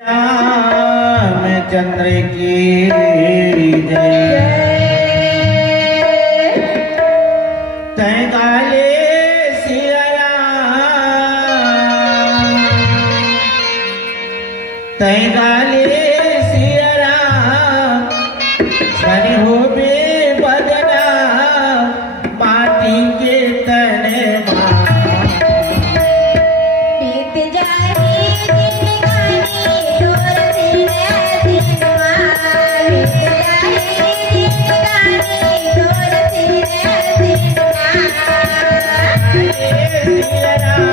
रामचंद्र की जय। तै गाले सिया राम, तै गाले सिया राम, छनि हो बे बदना माटी के तने मां। बीत जाए दिन गानी डोर से दिन मां। बीत जाए दिन गानी डोर से दिन मां। सिया राम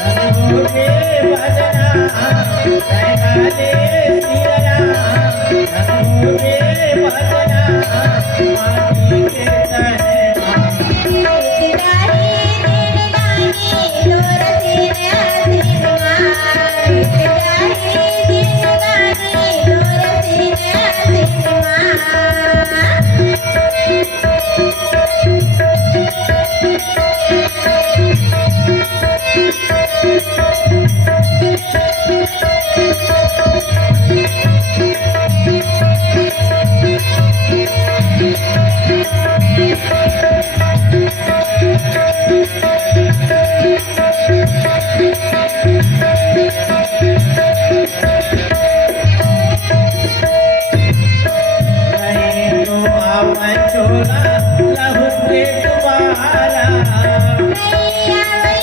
छनि हो बे बदना, तै गाले सिया राम छनि हो बे बदना माटी के तने मां। बीत जाए दिन गानी डोर से दिन मां। बीत जाए दिन गानी डोर से दिन मां। नहीं तो आवन चोला लहू के तुम्हारा, मैया वे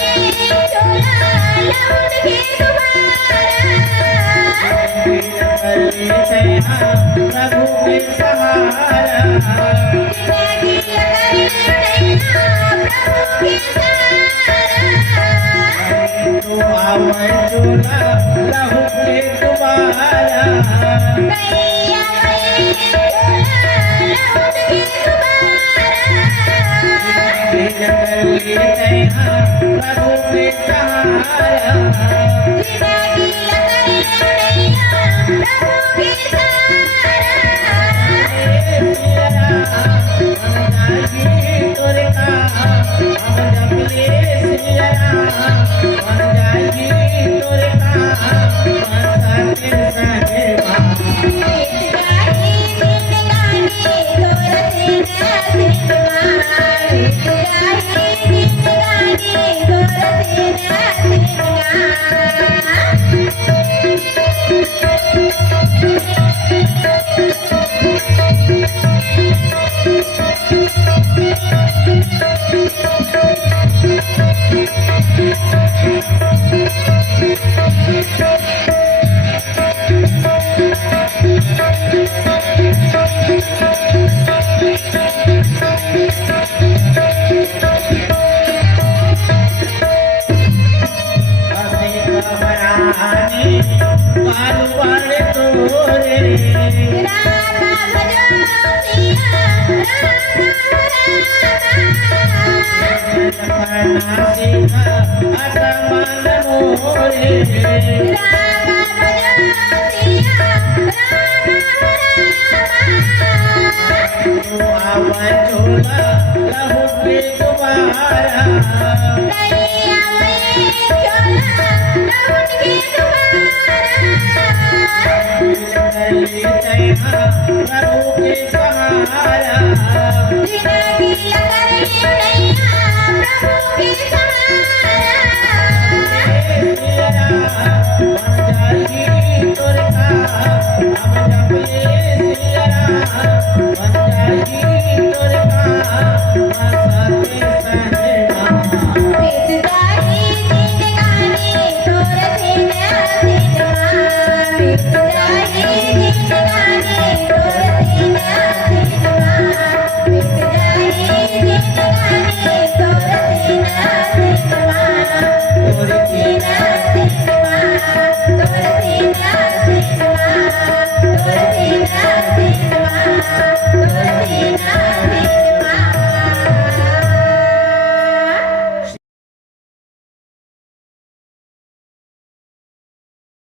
चोला लौट के तुम्हारा। गली सैया प्रभु के सहारा। जिंदगी करे नैया प्रभु के सहारा। नहीं तो आवन चोला लहू के तुम्हारा, मैया वे चोला लौट के तुम्हारा। गली सैया प्रभु के सहारा। जिंदगी करे नैया प्रभु के सहारा। प्रभु के सहारा। सिया राम बन जाएगी तोरे का, हम जपले